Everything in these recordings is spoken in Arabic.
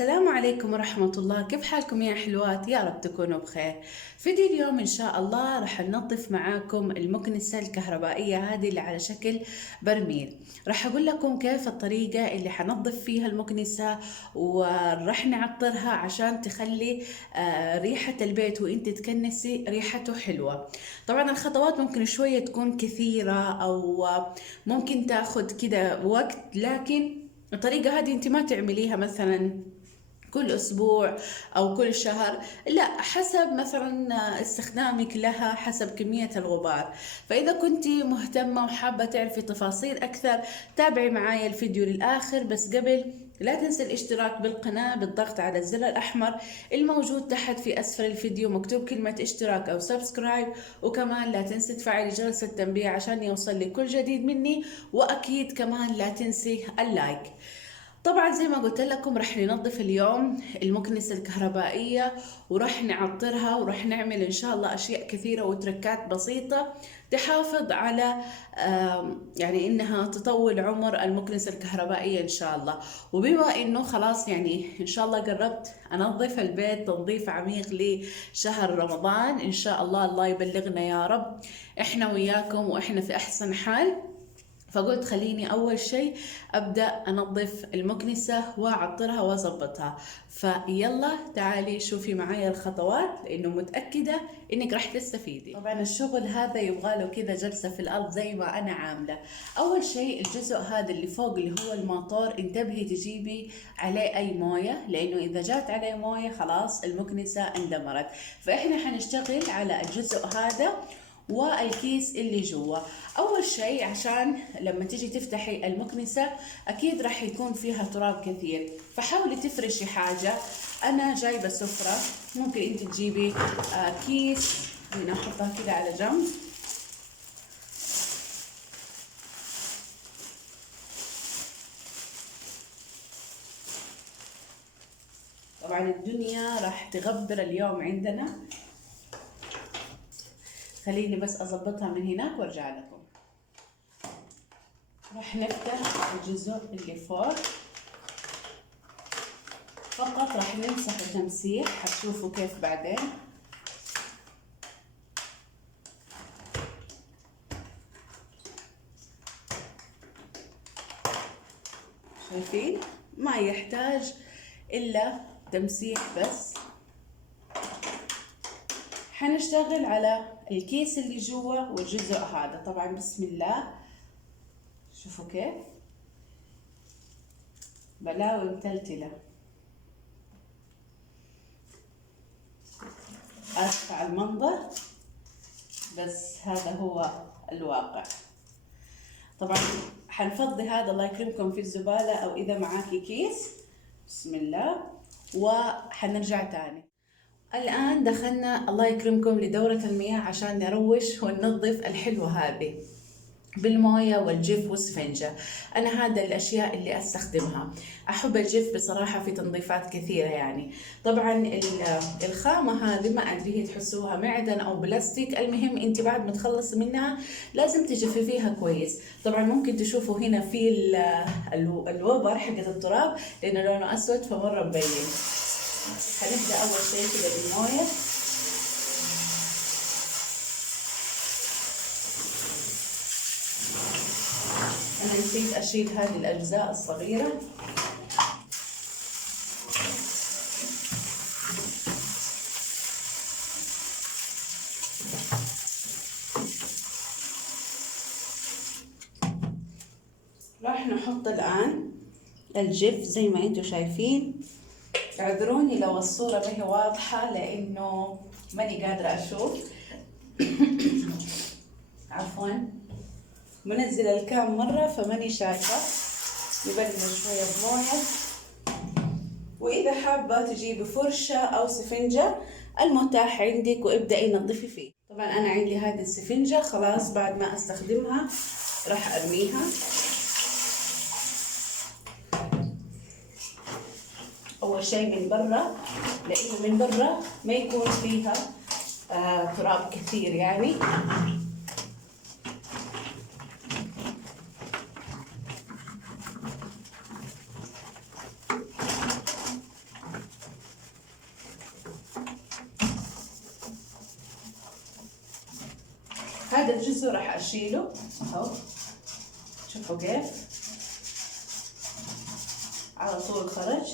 السلام عليكم ورحمة الله. كيف حالكم يا حلوات؟ يا رب تكونوا بخير. فيديو اليوم إن شاء الله رح ننظف معاكم المكنسة الكهربائية هذه اللي على شكل برميل. رح أقول لكم كيف الطريقة اللي حنظف فيها المكنسة، ورح نعطرها عشان تخلي ريحة البيت وإنت تكنسي ريحته حلوة. طبعا الخطوات ممكن شوية تكون كثيرة أو ممكن تاخد كده وقت، لكن الطريقة هذه انت ما تعمليها مثلا كل أسبوع أو كل شهر، لا، حسب مثلا استخدامك لها، حسب كمية الغبار. فإذا كنت مهتمة وحابة تعرفي تفاصيل أكثر تابعي معايا الفيديو للآخر. بس قبل لا تنسي الاشتراك بالقناة بالضغط على الزر الأحمر الموجود تحت في أسفل الفيديو، مكتوب كلمة اشتراك أو سبسكرايب. وكمان لا تنسي تفعلي جرس التنبيه عشان يوصل لك كل جديد مني، وأكيد كمان لا تنسي اللايك. طبعا زي ما قلت لكم رح ننظف اليوم المكنسة الكهربائية، ورح نعطرها، ورح نعمل ان شاء الله اشياء كثيرة وتركات بسيطة تحافظ على يعني انها تطول عمر المكنسة الكهربائية ان شاء الله. وبما انه خلاص يعني ان شاء الله قربت انظف البيت تنظيف عميق لشهر رمضان، ان شاء الله يبلغنا يا رب احنا وياكم واحنا في احسن حال. فقلت خليني أول شيء أبدأ أنظف المكنسة وأعطرها وأظبطها. فيلا تعالي شوفي معايا الخطوات، لأنه متأكدة إنك راح تستفيدي. طبعا الشغل هذا يبغاله كذا جلسة في الأرض زي ما أنا عاملة. أول شيء الجزء هذا اللي فوق اللي هو الموتور، انتبهي تجيبي عليه أي موية، لأنه إذا جات عليه موية خلاص المكنسة اندمرت. فإحنا حنشتغل على الجزء هذا والكيس اللي جوا. اول شيء عشان لما تيجي تفتحي المكنسة اكيد راح يكون فيها تراب كثير، فحاولي تفرشي حاجة. انا جايبة سفرة، ممكن انت تجيبي كيس. هنا احطها كده على جنب. طبعا الدنيا راح تغبر اليوم عندنا، خليني بس اظبطها من هناك وارجع لكم. راح نفتح الجزء اللي فوق، فقط راح نمسح التمسيح، حتشوفوا كيف بعدين. شايفين ما يحتاج الا تمسيح بس. حنشتغل على الكيس اللي جوا والجزء هذا. طبعا بسم الله، شوفوا كيف بلاوي متلتلة. آسفة على المنظر بس هذا هو الواقع. طبعا حنفضي هذا الله يكرمكم في الزبالة، او اذا معاكي كيس. بسم الله، وحنرجع تاني. الآن دخلنا الله يكرمكم لدورة المياه عشان نروش وننظف الحلوة هذه بالموية والجف والسفنجة. أنا هذا الأشياء اللي أستخدمها. أحب الجف بصراحة في تنظيفات كثيرة يعني. طبعا الخامة هذه ما أدري هي تحسوها معدن أو بلاستيك، المهم أنت بعد ما تخلص منها لازم تجففيها كويس. طبعا ممكن تشوفوا هنا في الوبر حقة التراب لأنه لونه أسود فمرة مبين. هنبدأ أول شيء كده بالموية. أنا نسيت أشيل هذه الأجزاء الصغيرة. راح نحط الآن الجف زي ما انتم شايفين. اعذروني لو الصورة ما هي واضحة لأنه ماني قادرة أشوف. عفوا، منزلة الكام مرة فماني شايفة. نبلل شوية بموية، وإذا حابة تجيبي فرشة أو سفنجة المتاح عندك وابدأي نظفي فيه. طبعا أنا عندي هذه السفنجة خلاص بعد ما أستخدمها راح أرميها. أول شيء من برا، لأنه من برا ما يكون فيها تراب كثير يعني. هذا الجزء راح اشيله اهو، شوفوا كيف على طول خرج.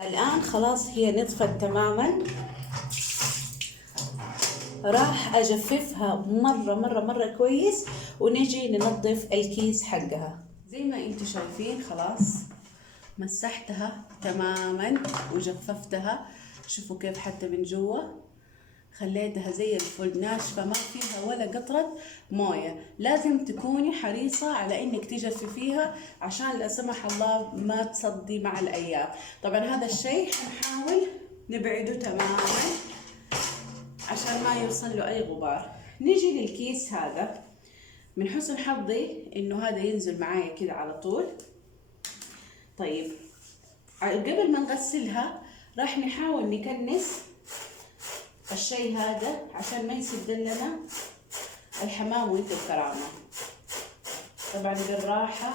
الآن خلاص هي نطفت تماما، راح أجففها مرة كويس ونجي ننظف الكيس حقها. زي ما انتم شايفين خلاص مسحتها تماما وجففتها، شوفوا كيف حتى من جوا خليتها زي الفل ناشفة، ما فيها ولا قطرة موية. لازم تكوني حريصة على انك تجففيها عشان لا سمح الله ما تصدي مع الايام. طبعا هذا الشيء حنحاول نبعده تماما عشان ما يوصل له اي غبار. نيجي للكيس هذا، من حسن حظي انه هذا ينزل معايا كده على طول. طيب قبل ما نغسلها راح نحاول نكنس الشيء هذا عشان ما يسد لنا الحمام وانت الكرامة. طبعا بالراحة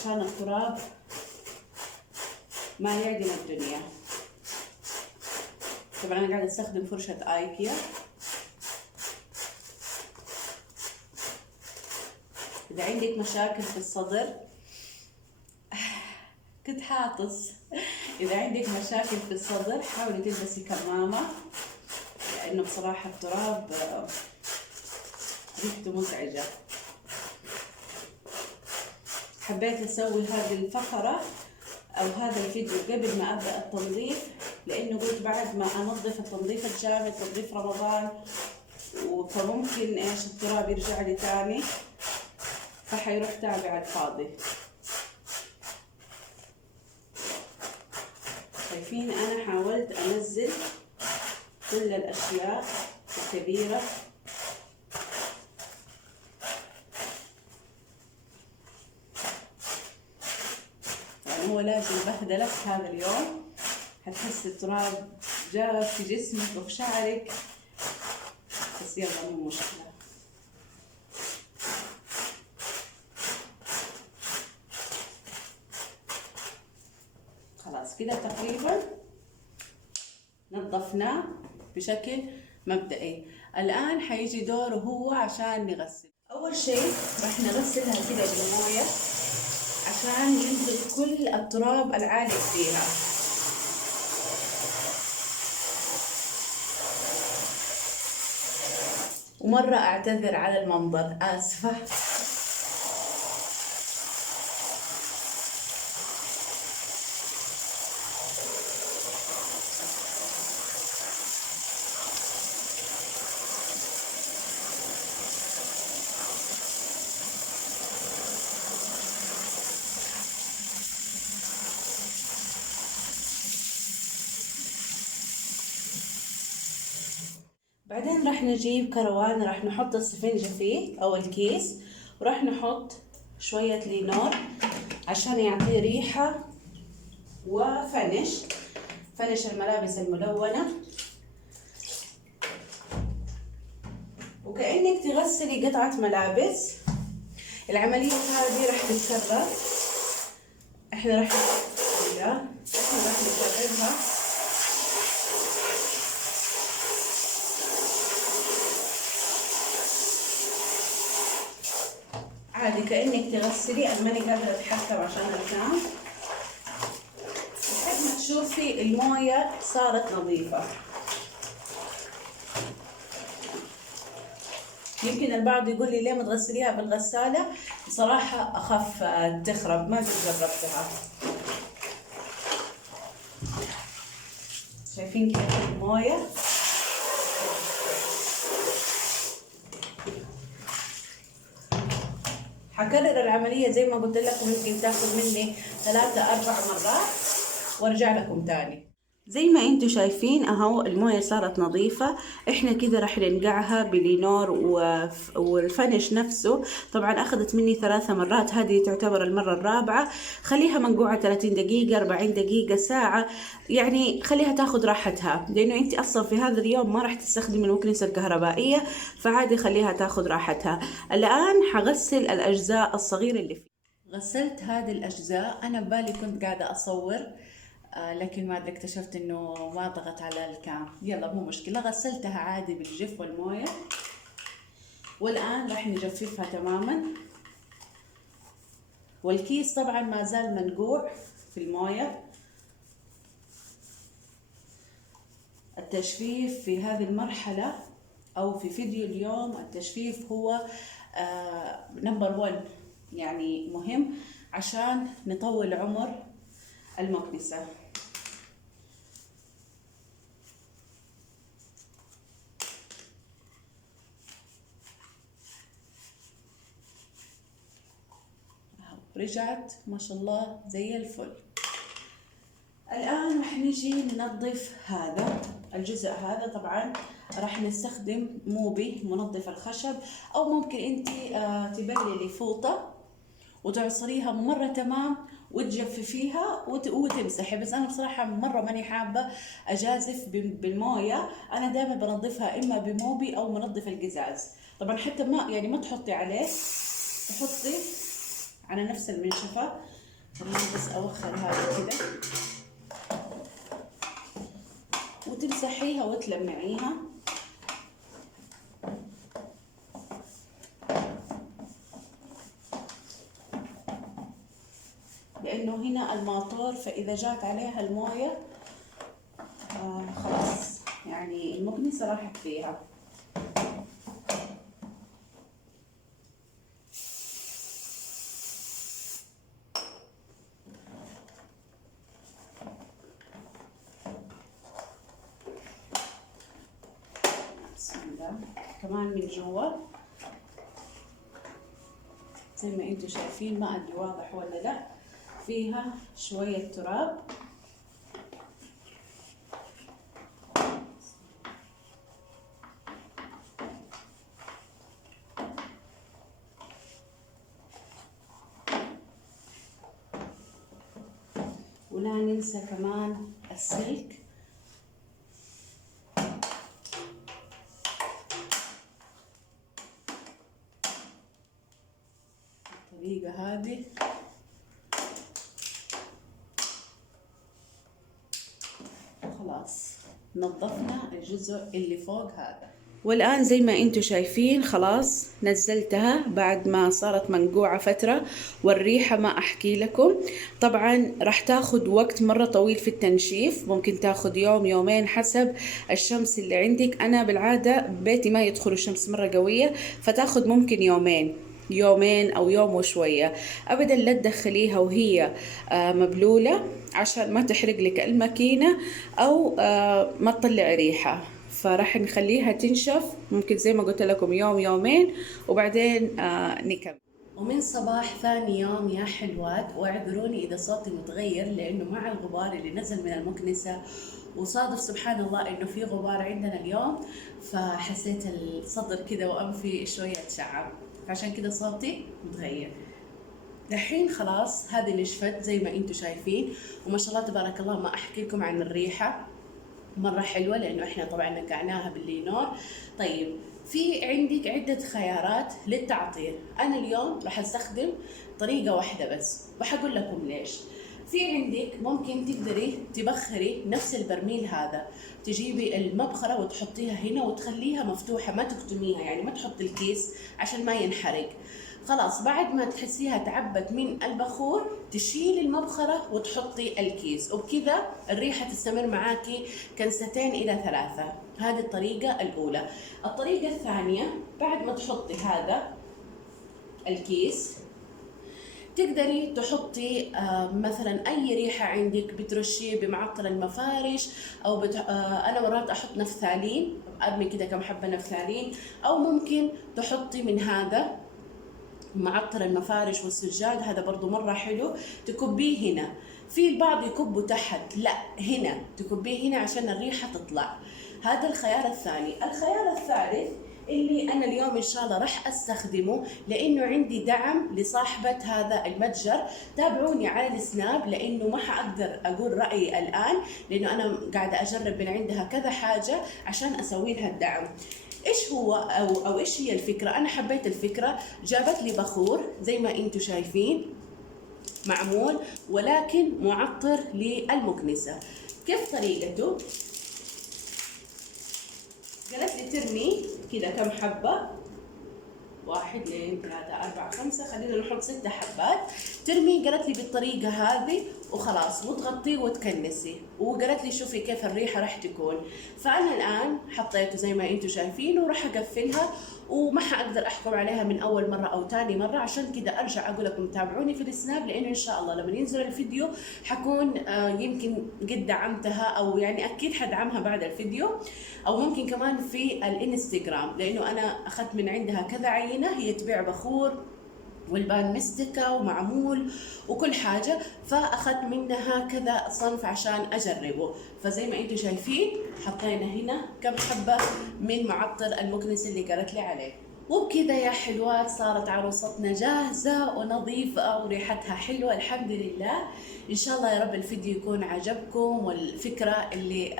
عشان التراب ما يعدم الدنيا. طبعا انا قاعدة استخدم فرشة ايكيا. اذا عندك مشاكل في الصدر كنت حاطس، اذا عندك مشاكل في الصدر حاولي تلبسي كمامة، لانه بصراحة التراب ريحته مزعجة. حبيت اسوي هذه الفقرة او هذا الفيديو قبل ما ابدأ التنظيف، لانه قلت بعد ما انظف التنظيف الجامد تنظيف رمضان فممكن ايش التراب يرجع لي تاني، فحيروح تعبي على الفاضي. شايفين انا حاولت انزل كل الاشياء الكبيرة. يعني هو لازم بهدلك هذا اليوم، هتحس التراب جاب في جسمك وفي شعرك، بس يلا مو مشكلة. خلاص كده تقريبا نظفناه بشكل مبدئي. الآن حيجي دوره هو عشان نغسل. أول شيء راح نغسلها كده بالموية عشان ينزل كل التراب العالق فيها. ومرة أعتذر على المنظر، آسفة. بعدين راح نجيب كروان، راح نحط السفنجة فيه أو الكيس، وراح نحط شوية لينور عشان يعطيه ريحة وفنش، فنش الملابس الملونة. وكأنك تغسلي قطعة ملابس. العملية هذه راح تتكرر، احنا راح نكررها عادي، كأنك تغسلي. أنا ماني قادرة أتحكم عشان أنام، لحد ما تشوفي الموية صارت نظيفة. يمكن البعض يقول لي ليه ما تغسليها بالغسالة؟ بصراحة أخاف تخرب، ما قد جربتها. شايفين كيف الموية؟ حكرر العملية زي ما قلت لكم، يمكن تاخذ مني 3-4 مرات وارجع لكم تاني. زي ما انتم شايفين اهو المويه صارت نظيفة. احنا كده راح ننقعها بلينور والفنش نفسه. طبعا اخذت مني 3 مرات، هذه تعتبر المرة الرابعة. خليها منقوعة 30 دقيقة 40 دقيقة ساعة، يعني خليها تاخذ راحتها، لانه انت اصلا في هذا اليوم ما راح تستخدمي المكنسة الكهربائية، فعادي خليها تاخذ راحتها. الان حغسل الاجزاء الصغيرة اللي فيه. غسلت هذه الأجزاء. أنا ببالي كنت قاعدة أصور، لكن ما أدري اكتشفت إنه ما ضغط على الكام. يلا مو مشكلة، غسلتها عادي بالجف والموية. والآن راح نجففها تماما. والكيس طبعا ما زال منقوع في الموية. التجفيف في هذه المرحلة أو في فيديو اليوم، التجفيف هو نمبر 1، يعني مهم عشان نطول عمر المكنسة. رجعت ما شاء الله زي الفل. الآن راح نجي ننظف هذا الجزء. هذا طبعا راح نستخدم موبي منظف الخشب، أو ممكن أنت تبللي فوطة وتعصريها مرة تمام وتجففيها وتمسحي. بس أنا بصراحة مرة ماني حابة أجازف بالموية، أنا دائما بنظفها إما بموبي أو منظف القزاز. طبعا حتى ما تحطي عليه، تحطي على نفس المنشفة. خليني بس أوخر هذا كده وتمسحيها وتلمعيها. لأنه هنا الماطور، فإذا جات عليها الموية خلاص يعني المكنسة راحت فيها. بسم الله. كمان من جوا زي ما انتم شايفين، ما ادري واضح ولا لا، فيها شوية تراب. ولا ننسى كمان السلك. الطريقة هذه خلاص نظفنا الجزء اللي فوق هذا. والآن زي ما انتم شايفين خلاص نزلتها بعد ما صارت منقوعة فترة، والريحة ما أحكي لكم. طبعا راح تاخد وقت مرة طويل في التنشيف، ممكن تاخد يوم يومين حسب الشمس اللي عندك. أنا بالعادة بيتي ما يدخل الشمس مرة قوية، فتاخد ممكن يومين أو يوم وشوية. أبدا لا تدخليها وهي مبلولة عشان ما تحرق لك الماكينة أو ما تطلع ريحة. فراح نخليها تنشف ممكن زي ما قلت لكم يوم يومين، وبعدين نكمل. ومن صباح ثاني يوم يا حلوات، واعذروني إذا صوتي متغير لأنه مع الغبار اللي نزل من المكنسة، وصادف سبحان الله إنه في غبار عندنا اليوم، فحسيت الصدر كده وأنفي شوية شعب، فعشان كده صوتي متغير. دحين خلاص هذه نشفت زي ما انتم شايفين، وما شاء الله تبارك الله. ما أحكي لكم عن الريحة، مرة حلوة لأنه إحنا طبعا نقعناها باللينور. طيب في عندك عدة خيارات للتعطير. أنا اليوم راح أستخدم طريقة واحدة بس، وحقول لكم ليش. في عندك ممكن تقدري تبخري نفس البرميل هذا، تجيبي المبخرة وتحطيها هنا وتخليها مفتوحة، ما تكتميها، يعني ما تحطي الكيس عشان ما ينحرق. خلاص بعد ما تحسيها تعبت من البخور تشيلي المبخرة وتحطي الكيس، وبكذا الريحة تستمر معاكي كنستين إلى 3. هذه الطريقة الأولى. الطريقة الثانية، بعد ما تحطي هذا الكيس تقدري تحطي مثلا أي ريحة عندك، بترشيه بمعطر المفارش أو أنا مرات أحط نفثالين، أرمي كده كم حبة نفثالين، أو ممكن تحطي من هذا معطر المفارش والسجاد، هذا برضو مرة حلو، تكبيه هنا. في البعض يكبوا تحت، لا هنا تكبيه هنا عشان الريحة تطلع. هذا الخيار الثاني. الخيار الثالث اللي انا اليوم ان شاء الله راح استخدمه، لانه عندي دعم لصاحبة هذا المتجر. تابعوني على السناب، لانه ما حاقدر اقول رايي الان، لانه انا قاعدة اجرب من عندها كذا حاجة عشان اسوي لها الدعم. ايش هو او ايش هي الفكرة؟ انا حبيت الفكرة. جابت لي بخور زي ما انتم شايفين معمول، ولكن معطر للمكنسة. كيف طريقته؟ قالت لي ترمي كذا كم حبة، 1 2 3 4 5، خلينا نحط 6 حبات. ترمي قالت لي بالطريقة هذه وخلاص، وتغطيه وتكنسي. وقالت لي شوفي كيف الريحة راح تكون. فأنا الآن حطيته زي ما انتم شايفين، وراح أقفلها، وما حقدر أحكم عليها من أول مرة أو تاني مرة. عشان كده أرجع أقول لكم تابعوني في السناب، لأنه إن شاء الله لما ينزل الفيديو حكون يمكن قد دعمتها، أو يعني أكيد حدعمها بعد الفيديو، أو ممكن كمان في الانستغرام، لأنه أنا أخذت من عندها كذا عينة. هي تبيع بخور والبان مستكة ومعمول وكل حاجة، فأخذت منها كذا صنف عشان أجربه. فزي ما انتم شايفين حطينا هنا كم حبة من معطر المكنس اللي قالت لي عليه. وبكذا يا حلوات صارت عروستنا جاهزة ونظيفة وريحتها حلوة الحمد لله. إن شاء الله يا رب الفيديو يكون عجبكم، والفكرة اللي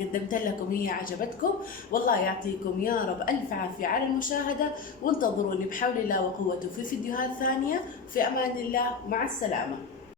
قدمت لكم هي عجبتكم. والله يعطيكم يا رب ألف عافية على المشاهدة، وانتظروني بحول الله وقوته في فيديوهات ثانية. في أمان الله، مع السلامة.